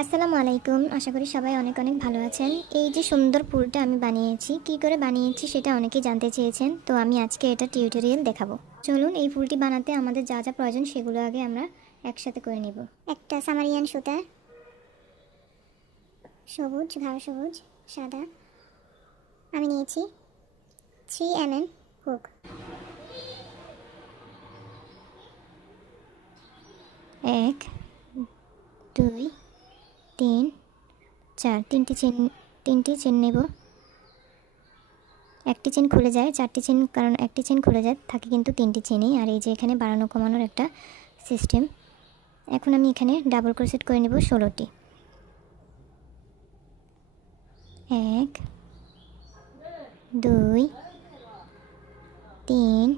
আসসালামু আলাইকুম। আশা করি সবাই অনেক অনেক ভালো আছেন। এই যে সুন্দর ফুলটা আমি বানিয়েছি, কি করে বানিয়েছি সেটা অনেকেই জানতে চেয়েছেন। তো আমি আজকে এটা টিউটোরিয়াল দেখাবো। চলুন এই ফুলটি বানাতে আমাদের যা যা প্রয়োজন সেগুলো আগে আমরা একসাথে করে নিব। একটা সামারিয়ান সুতা, সবুজ, ঘাড় সবুজ, সাদা। আমি নিয়েছি থ্রি এম এম হুক। এক, দুই তিন, চার, তিনটি চেন তিনটি চেন নেব। একটি চেন খুলে যায়, চারটি চেন কারণ একটি চেন খুলে যায়, থাকে কিন্তু তিনটি চেনই আর এই যে এখানে বাড়ানো কমানোর একটা সিস্টেম এখন আমি এখানে ডাবল ক্রোসেট করে নেব ষোলোটি। এক, দুই, তিন,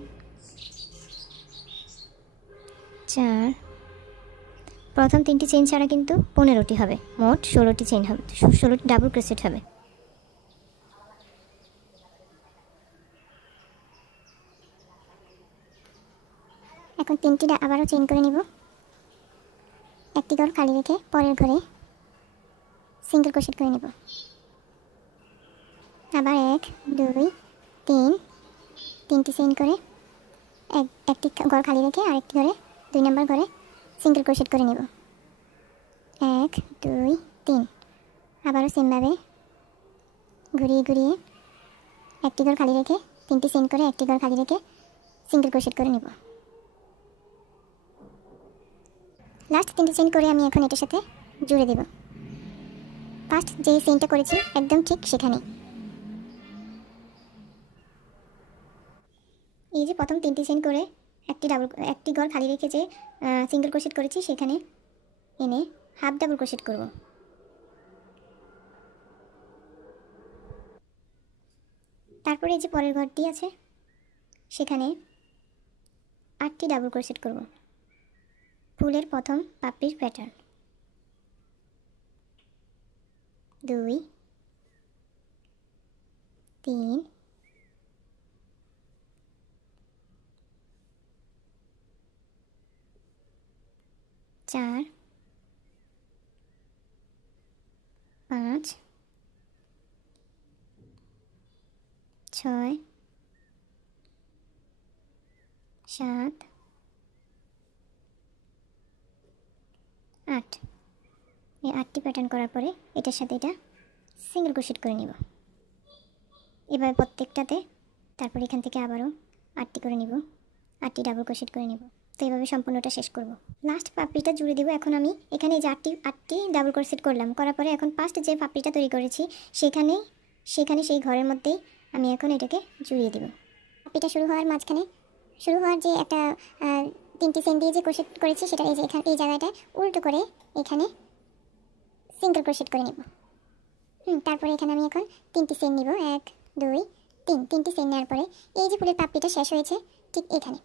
চার প্রথম তিনটি চেন ছাড়া কিন্তু পনেরোটি হবে, মোট ষোলোটি চেন হবে, ষোলোটি ডাবল ক্রেসেট হবে। এখন তিনটি আবারও চেন করে নিব। একটি ঘর খালি রেখে পরের ঘরে সিঙ্গেল ক্রোশেট করে নেব। আবার এক, দুই, তিন, তিনটি চেন করে এক, একটি ঘর খালি রেখে আরেকটি ঘরে, দুই নম্বর ঘরে সিঙ্গেল ক্রোশেট করে নেব। এক, দুই, তিন। আবারও সেমভাবে ঘুরিয়ে ঘুরিয়ে একটি ঘর খালি রেখে, তিনটি সেন করে একটি ঘর খালি রেখে সিঙ্গেল ক্রোশেট করে নেব। লাস্ট তিনটি চেন করে আমি এখন এটার সাথে জুড়ে দেব। ফার্স্ট যে চেনটা করেছি, একদম ঠিক সেখানেই। এই যে প্রথম তিনটি চেন করে একটি ডাবল একটি ঘর খালি রেখে যে সিঙ্গেল ক্রোশেট করেছি, সেখানে এনে হাফ ডাবল ক্রোশেট করব। তারপরে এই যে পরের ঘরটি আছে, সেখানে আটটি ডাবল ক্রোশেট করব। ফুলের প্রথম পাপড়ির প্যাটার্ন দুই, তিন চার, পাঁচ, ছয়, সাত, আট। এই আটটি প্যাটার্ন করার পরে এটার সাথে এটা সিঙ্গেল ক্রোশেট করে নিব। এবার প্রত্যেকটাতে তারপর এখান থেকে আবারও আটটি করে নিব। আটটি ডাবল ক্রোশেট করে নিব। তো এইভাবে সম্পূর্ণটা শেষ করব। লাস্ট পাপড়িটা জুড়ে দেবো। এখন আমি এখানে যে আটটি আটটি ডাবল ক্রোশেট করলাম। করার পরে এখন ফার্স্ট যে পাপড়িটা তৈরি করেছি, সেখানে সেখানে সেই ঘরের মধ্যেই আমি এখন এটাকে জুড়িয়ে দেব। পাপড়িটা শুরু হওয়ার মাঝখানে, শুরু হওয়ার যে একটা তিনটি সেন দিয়ে যে ক্রোশেট করেছি, সেটা এই যে এখানে, এই জায়গাটায় উল্টো করে এখানে সিঙ্গেল ক্রোশেট করে নেব। হুম, তারপরে এখানে আমি এখন তিনটি সেন নিব। এক, দুই, তিন। তিনটি সেন নেওয়ার পরে এই যে ফুলের পাপড়িটা শেষ হয়েছে, ঠিক এখানে।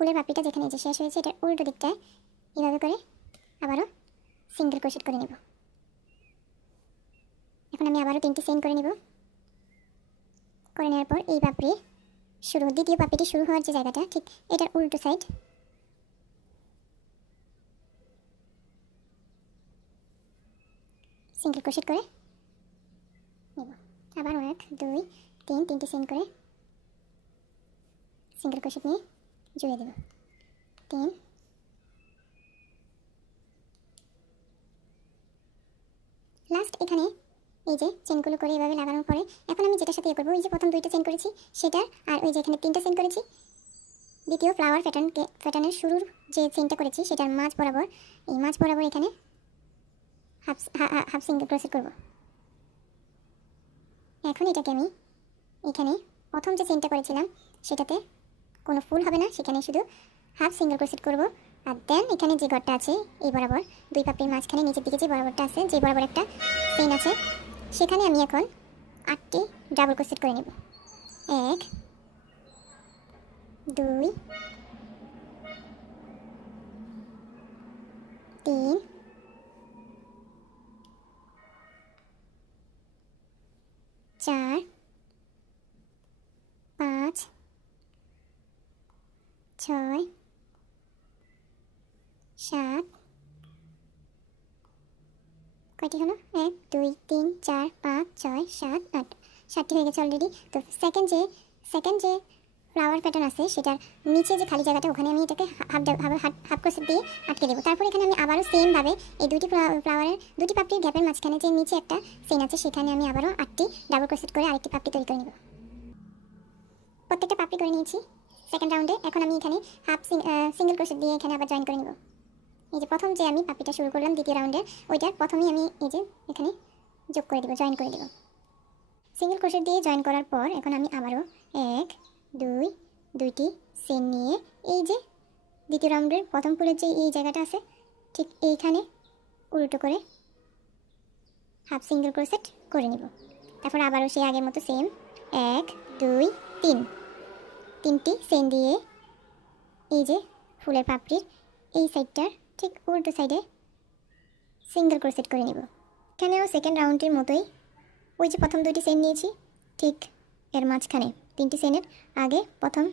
ফুলের পাপড়িটা যেখানে যে শেষ হয়েছে, এটার উল্টো দিকটায় এভাবে করে আবারও সিঙ্গেল ক্রোশেট করে নেব। এখন আমি আবারও তিনটি সেন করে নেব। করে নেওয়ার পর এই পাপড়ি শুরু, দ্বিতীয় পাপড়িটি শুরু হওয়ার যে জায়গাটা, ঠিক এটার উল্টো সাইড সিঙ্গেল ক্রোশেট করে নেব। আবার এক দুই, তিন, তিনটি সেন করে সিঙ্গেল ক্রোশেট নিয়ে জুড়ে দেব। তিন। লাস্ট এখানে এই যে চেনগুলো করে এভাবে লাগানোর পরে এখন আমি যেটার সাথে ইয়ে করব, এই যে প্রথম দুইটা চেন করেছি, সেটার আর ওই যে এখানে তিনটা চেন করেছি। দ্বিতীয় ফ্লাওয়ার প্যাটার্নকে প্যাটার্নের শুরুর যে চেনটা করেছি, সেটার মাঝ বরাবর, এই মাঝ বরাবর এখানে হাফ হাফ সিঙ্গেল ক্রোশেট করব। এখন এটাকে আমি এখানে প্রথম যে চেনটা করেছিলাম, সেটাতে কোনো ফুল হবে না সেখানে শুধু হাফ সিঙ্গেল ক্রোশেট করব। আর দেন এখানে যে ঘরটা আছে, এই বরাবর দুই পাপড়ির মাঝখানে নিচের দিকে যে বরাবরটা আছে, যে বরাবর একটা চেন আছে, সেখানে আমি এখন আটটি ডাবল ক্রোশেট করে নেব। এক, দুই, তিন, চার, পাঁচ ছয়, সাত, কয়টি হলো? এক, দুই, তিন, চার, পাঁচ, ছয়, সাত, আট। সাতটি হয়ে গেছে অলরেডি তো সেকেন্ড যে সেকেন্ড যে ফ্লাওয়ার প্যাটার্ন আছে, সেটার নিচে যে খালি জায়গাটা, ওখানে আমি এটাকে হাফ হাফ হাফ ক্রোশেট দিয়ে আটকে দেবো। তারপর এখানে আমি আবারও সেমভাবে এই দুটি ফ্লাওয়ারের দুটি পাপড়ির গ্যাপের মাঝখানে যে নিচে একটা সেন আছে, সেখানে আমি আবারও আটটি ডাবল করে আরেকটি পাপড়ি তৈরি করে নেব। প্রত্যেকটা পাপড়ি করে নিয়েছি। সেকেন্ড রাউন্ডে এখন আমি এখানে হাফ সিঙ্গেল ক্রোশেট দিয়ে এখানে আবার জয়েন করে নেব। এই যে প্রথম যে আমি পাপড়িটা শুরু করলাম দ্বিতীয় রাউন্ডে ওইটার প্রথমেই আমি এই যে এখানে যোগ করে দেবো জয়েন করে দেবো। সিঙ্গেল ক্রোশেট দিয়ে জয়েন করার পর এখন আমি আবারও এক, দুই, দুইটি সেন নিয়ে এই যে দ্বিতীয় রাউন্ডের প্রথম ফুলের যে এই জায়গাটা আছে, ঠিক এইখানে উল্টো করে হাফ সিঙ্গেল ক্রোশেট করে নিব। তারপর আবারও সেই আগের মতো সেম এক, দুই, তিন। তিনটি সেন দিয়ে। এই যে ফুলের পাপড়ির, এই সাইডটার ঠিক উল্টো সাইডে সিঙ্গেল ক্রোশেট করে নিব। এখানেও সেকেন্ড রাউন্ডের মতোই। ওই যে প্রথম দুইটি সেন নিয়েছি, ঠিক এর মাঝখানে তিনটি সেনের আগে প্রথম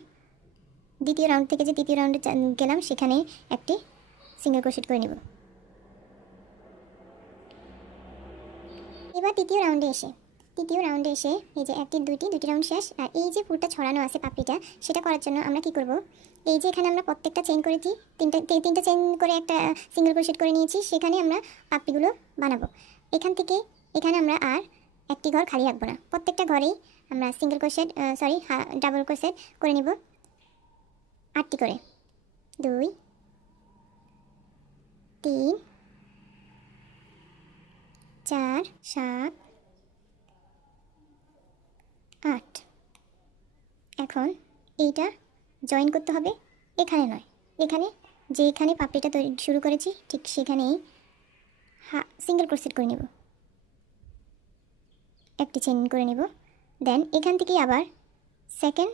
দ্বিতীয় রাউন্ড থেকে যে তৃতীয় রাউন্ডে গেলাম, সেখানে একটি সিঙ্গেল ক্রোশেট করে নিব। এবার তৃতীয় রাউন্ডে এসে তৃতীয় রাউন্ডে এসে এই যে একটি, দুইটি দুটি রাউন্ড শেষ, আর এই যে ফুলটা ছড়ানো আছে পাপড়িটা, সেটা করার জন্য আমরা কি করব? এই যে এখানে আমরা প্রত্যেকটা চেন করেছি, তিনটা তিনটা চেন করে একটা সিঙ্গেল ক্রোশেট করে নিয়েছি, সেখানে আমরা পাপড়িগুলো বানাবো। এখান থেকে, এখানে আমরা আর একটি ঘর খালি রাখব না। প্রত্যেকটা ঘরেই আমরা single crochet sorry double crochet করে নিব। আটটি করে। দুই, তিন, চার, সাত আট। এখন এইটা জয়েন করতে হবে এখানে নয়। এখানে যেখানে পাপড়িটা তৈরি, শুরু করেছি, ঠিক সেখানেই হা সিঙ্গেল ক্রোশেট করে নেব। একটি চেন করে নেব। দেন এখান থেকেই আবার সেকেন্ড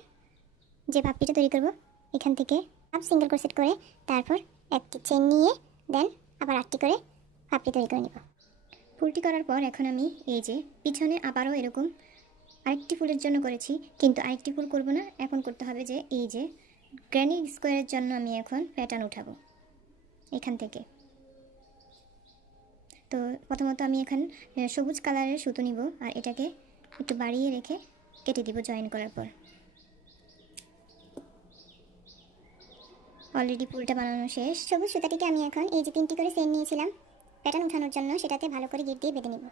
যে পাপড়িটা তৈরি করব, এখান থেকে হাফ সিঙ্গেল ক্রোশেট করে তারপর একটি চেন নিয়ে দেন আবার আটটি করে পাপড়ি তৈরি করে নেব। ফুলটি করার পর এখন আমি এই যে পিছনে আবারও এরকম আরেকটি ফুলের জন্য করেছি, কিন্তু আরেকটি ফুল করব না। এখন করতে হবে যে, এই যে গ্র্যানি স্কোয়ারের জন্য আমি এখন প্যাটার্ন উঠাবো, এখান থেকে। তো প্রথমত আমি এখন সবুজ কালারের সুতো নিব, আর এটাকে একটু বাড়িয়ে রেখে কেটে দিব জয়েন করার পর। অলরেডি ফুলটা বানানো শেষ। সবুজ সুতাটিকে আমি এখন, এই যে তিনটি করে সেন নিয়েছিলাম প্যাটার্ন উঠানোর জন্য সেটাতে ভালো করে গিট দিয়ে বেঁধে নিব।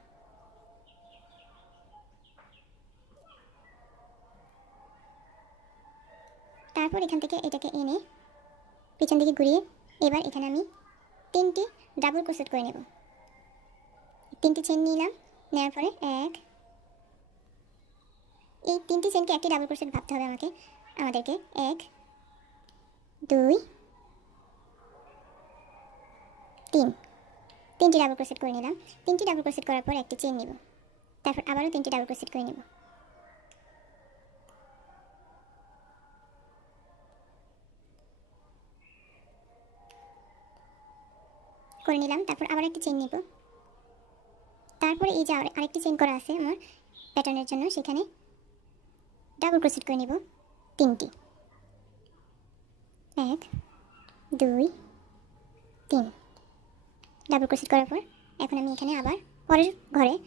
তারপর এখান থেকে এটাকে এনে পিছন দিকে ঘুরিয়ে এবার এখানে আমি তিনটি ডাবল ক্রোশেট করে নেব। তিনটি চেন নিলাম নেওয়ার পরে এক। এই তিনটি চেনকে একটি ডাবল ক্রোশেট ভাবতে হবে আমাকে, আমাদেরকে এক, দুই, তিন। তিনটি ডাবল ক্রোশেট করে নিলাম। তিনটি ডাবল ক্রোশেট করার পর একটি চেন নিব। তারপর আবারও তিনটি ডাবল ক্রোশেট করে নেব। করে নিলাম, তারপর আবার একটি চেন নিব। তারপরে এই যে আরে- আরেকটি চেন করা আছে আমার প্যাটার্নের জন্য, সেখানে ডাবল ক্রোশেট করে নিব, তিনটি। এক, দুই, তিন। ডাবল ক্রোশেট করার পর এখন আমি এখানে আবার পরের ঘরে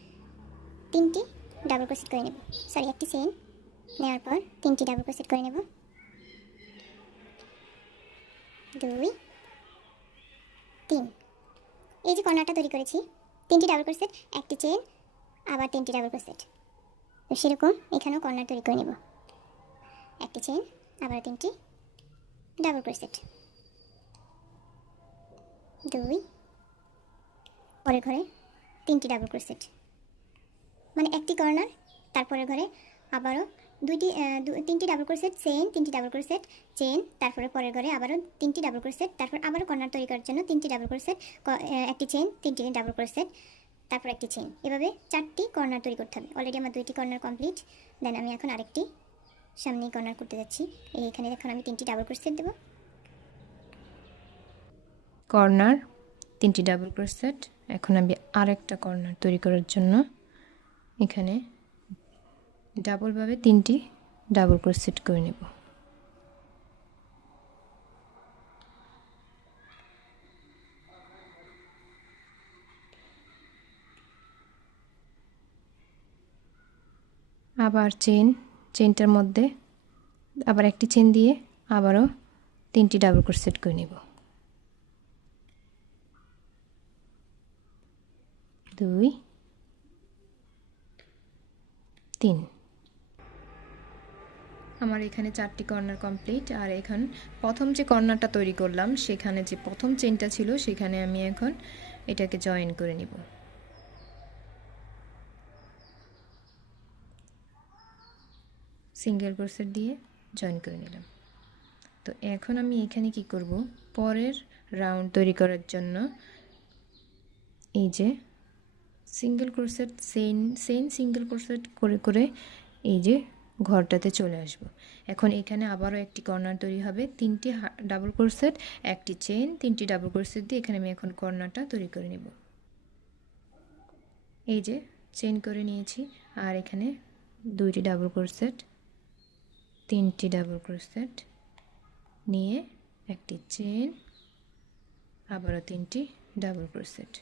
তিনটি ডাবল ক্রোশেট করে নেব। সরি একটি চেন নেওয়ার পর তিনটি ডাবল ক্রোশেট করে নেব। দুই, তিন। এই যে কর্নারটা তৈরি করেছি, তিনটি ডাবল ক্রোশেট একটি চেন আবার তিনটি ডাবল ক্রোশেট তো সেরকম এখানেও কর্নার তৈরি করে নেব। একটি চেন আবার তিনটি ডাবল ক্রোশেট দুই, পরের ঘরে তিনটি ডাবল ক্রোশেট মানে একটি কর্নার, তারপরের ঘরে আবারও দুইটি তিনটি ডাবল ক্রোশেট চেন তিনটি ডাবল ক্রোশেট চেন তারপরে পরের ঘরে আবারও তিনটি ডাবল ক্রোশেট তারপর আবারও কর্নার তৈরি করার জন্য তিনটি ডাবল ক্রোশেট একটি চেন তিনটি ডাবল ক্রোশেট তারপর একটি চেন এভাবে চারটি কর্নার তৈরি করতে হবে। অলরেডি আমার দুইটি কর্নার কমপ্লিট দেন আমি এখন আরেকটি সামনে কর্নার করতে যাচ্ছি। এইখানে এখন আমি তিনটি ডাবল ক্রোশেট দেবো। কর্নার তিনটি ডাবল ক্রোশেট এখন আমি আরেকটা কর্নার তৈরি করার জন্য এখানে ডাবলভাবে তিনটি ডাবল ক্রোসেট করে নেব। আবার চেন চেনটার মধ্যে আবার একটি চেন দিয়ে আবারও তিনটি ডাবল ক্রোসেট করে নেব। দুই, তিন। আমার এখানে চারটি কর্নার কমপ্লিট। আর এখন প্রথম যে কর্নারটা তৈরি করলাম, সেখানে যে প্রথম চেনটা ছিল, সেখানে আমি এখন এটাকে জয়েন করে নিব। সিঙ্গেল ক্রোশেট দিয়ে জয়েন করে নিলাম। তো এখন আমি এখানে কি করব? পরের রাউন্ড তৈরি করার জন্য এই যে single crochet chain chain single crochet করে করে এই যে ঘরটাতে চলে আসব। এখন এখানে আবারও একটি কর্নার তৈরি হবে। তিনটি ডাবল ক্রোশেট একটি চেন তিনটি ডাবল ক্রোশেট দিয়ে এখানে আমি এখন কর্নারটা তৈরি করে নেব। এই যে চেন করে নিয়েছি। আর এখানে দুইটি ডাবল ক্রোশেট তিনটি ডাবল ক্রোশেট নিয়ে একটি চেন আবারও তিনটি ডাবল ক্রোশেট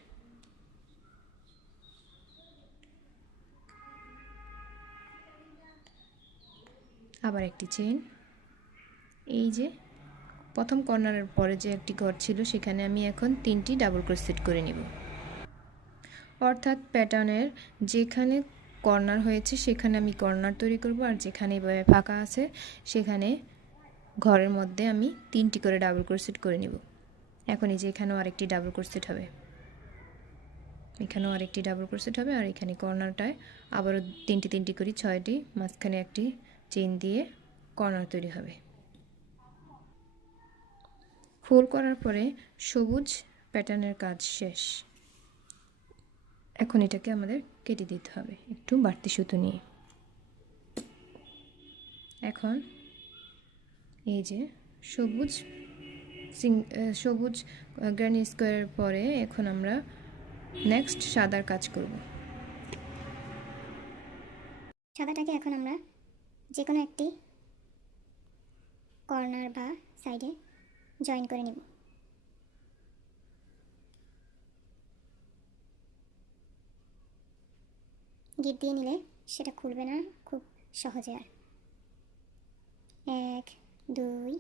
আবার একটি চেন এই যে, প্রথম কর্নারের পরে যে একটি ঘর ছিল, সেখানে আমি এখন তিনটি ডাবল ক্রোশেট করে নিব। অর্থাৎ প্যাটার্নের যেখানে কর্নার হয়েছে, সেখানে আমি কর্নার তৈরি করব, আর যেখানে ফাঁকা আছে, সেখানে ঘরের মধ্যে আমি তিনটি করে ডাবল ক্রোশেট করে নিব। এখন এই যে, এখানেও আরেকটি ডাবল ক্রোশেট হবে। এখানেও আরেকটি ডাবল ক্রোশেট হবে, আর এখানে কর্নারটায় আবারও তিনটি তিনটি করি ছয়টি, মাঝখানে একটি চেন দিয়ে কর্নার তৈরি হবে। ফুল করার পরে সবুজ প্যাটার্নের কাজ শেষ। এখন এটাকে আমাদের কেটে দিতে হবে একটু বাড়তি সুতো নিয়ে। এখন এই যে সবুজ সবুজ গ্রানি স্কোয়ারের পরে এখন আমরা নেক্সট সাদার কাজ করব। সাদাটাকে এখন আমরা যে কোনো একটি কর্নার বা সাইডে জয়েন করে নিব। গিট দিয়ে নিলে সেটা খুলবে না, খুব সহজে আর। এক, দুই,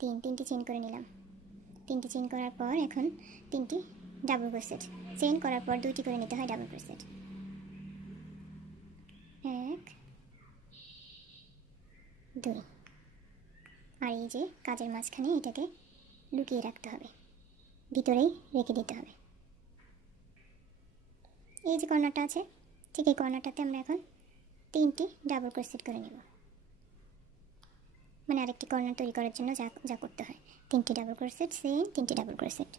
তিন, তিনটি চেন করে নিলাম। তিনটি চেন করার পর এখন তিনটি ডাবল ক্রোশেট চেন করার পর দুইটি করে নিতে হয় ডাবল ক্রোশেট এক দুই আর এই যে কাজের মাঝখানে এটাকে লুকিয়ে রাখতে হবে। ভিতরেই রেখে দিতে হবে। এই যে কর্নারটা আছে, ঠিক এই কর্নারটাতে আমরা এখন তিনটি ডাবল ক্রোশেট করে নেব। মানে আরেকটি কর্নার তৈরি করার জন্য যা যা করতে হয়। তিনটি ডাবল ক্রোশেট সেম তিনটি ডাবল ক্রোশেট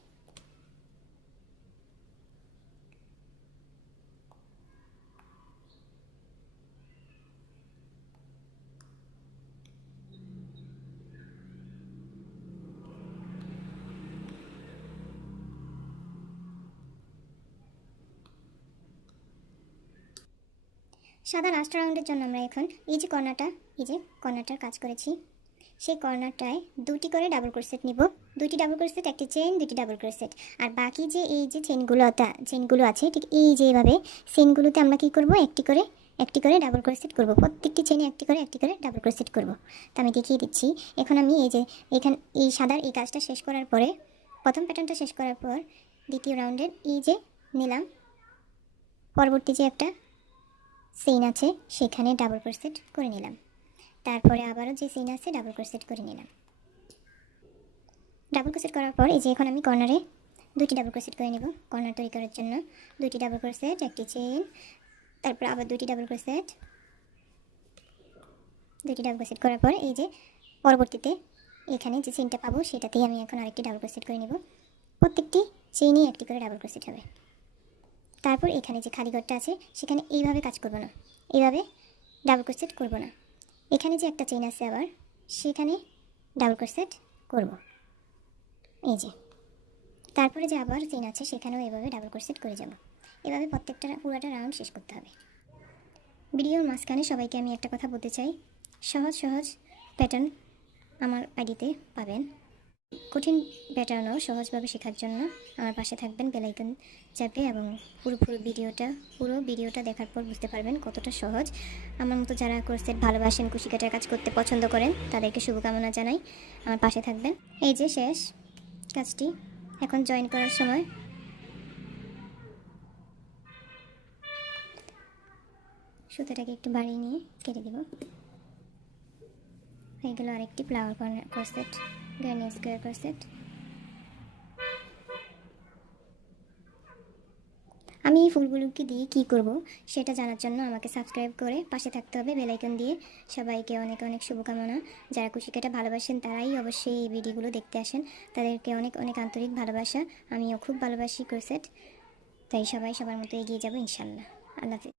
সাদা লাস্ট রাউন্ডের জন্য আমরা এখন এই যে কর্নারটা, এই যে কর্নারটার কাজ করেছি, সেই কর্নারটায় দুটি করে ডাবল ক্রোশেট নিব। দুটি ডাবল ক্রোশেট একটি চেন দুটি ডাবল ক্রোশেট আর বাকি যে এই যে চেনগুলো চেনগুলো আছে, ঠিক এই যে এভাবে চেনগুলোতে আমরা কি করব? একটি করে একটি করে ডাবল ক্রোশেট করব। প্রত্যেকটি চেনে একটি করে একটি করে ডাবল ক্রোশেট করব। তো আমি দেখিয়ে দিচ্ছি। এখন আমি এই যে, এখান, এই সাদার এই কাজটা শেষ করার পরে, প্রথম প্যাটার্নটা শেষ করার পর দ্বিতীয় রাউন্ডের এই যে নিলাম। পরবর্তী যে একটা চেইন আছে, সেখানে ডাবল ক্রোসেট করে নিলাম। তারপরে আবারও যে সিন আছে ডাবল ক্রোশেট করে নিলাম। ডাবল ক্রোশেট করার পর এই যে এখন আমি কর্নারে দুটি ডাবল ক্রোশেট করে নেব কর্নার তৈরি করার জন্য। দুটি ডাবল ক্রোশেট একটি চেইন তারপর আবার দুটি ডাবল ক্রোসেট দুটি ডাবল ক্রোশেট করার পর এই যে পরবর্তীতে এখানে যে চেইনটা পাবো, সেটাতেই আমি এখন আরেকটি ডাবল ক্রোশেট করে নেব। প্রত্যেকটি চেইনই একটি করে ডাবল ক্রোশেট হবে। তারপর এখানে যে খালি ঘরটা আছে, সেখানে এইভাবে কাজ করব না। এইভাবে ডাবল ক্রোশেট করব না। এখানে যে একটা চেইন আছে আবার, সেখানে ডাবল ক্রোশেট করব। এই যে। তারপরে যে আবার চেইন আছে, সেখানেও এভাবে ডাবল ক্রোশেট করে যাব। এভাবে প্রত্যেকটা পুরোটা রাউন্ড শেষ করতে হবে। ভিডিওর মাঝখানে সবাইকে আমি একটা কথা বলতে চাই। সহজ সহজ প্যাটার্ন আমার আইডিতে পাবেন। কঠিন প্যাটার্নও সহজভাবে শেখার জন্য আমার পাশে থাকবেন বেলাইকন চাপে এবং পুরো পুরো ভিডিওটা পুরো ভিডিওটা দেখার পর বুঝতে পারবেন কতটা সহজ। আমার মতো যারা কোর্সেট ভালোবাসেন, কুশিকাটার কাজ করতে পছন্দ করেন, তাদেরকে শুভকামনা জানাই। আমার পাশে থাকবেন। এই যে শেষ কাজটি, এখন জয়েন করার সময়। সুতোটাকে একটু বাড়িয়ে নিয়ে কেটে দেব। হয়ে গেল আরেকটি flower corner crochet granny square crochet আমি এই ফুলগুলোকে দিয়ে কি করব সেটা জানার জন্য আমাকে সাবস্ক্রাইব করে পাশে থাকতে হবে বেলাইকন দিয়ে। সবাইকে অনেক অনেক শুভকামনা। যারা কুশিকাটা ভালোবাসেন তারাই অবশ্যই এই ভিডিওগুলো দেখতে আসেন। তাদেরকে অনেক অনেক আন্তরিক ভালোবাসা। আমিও খুব ভালোবাসি ক্রোসেট। তাই সবাই সবার মতো এগিয়ে যাব ইনশাল্লাহ আল্লাহ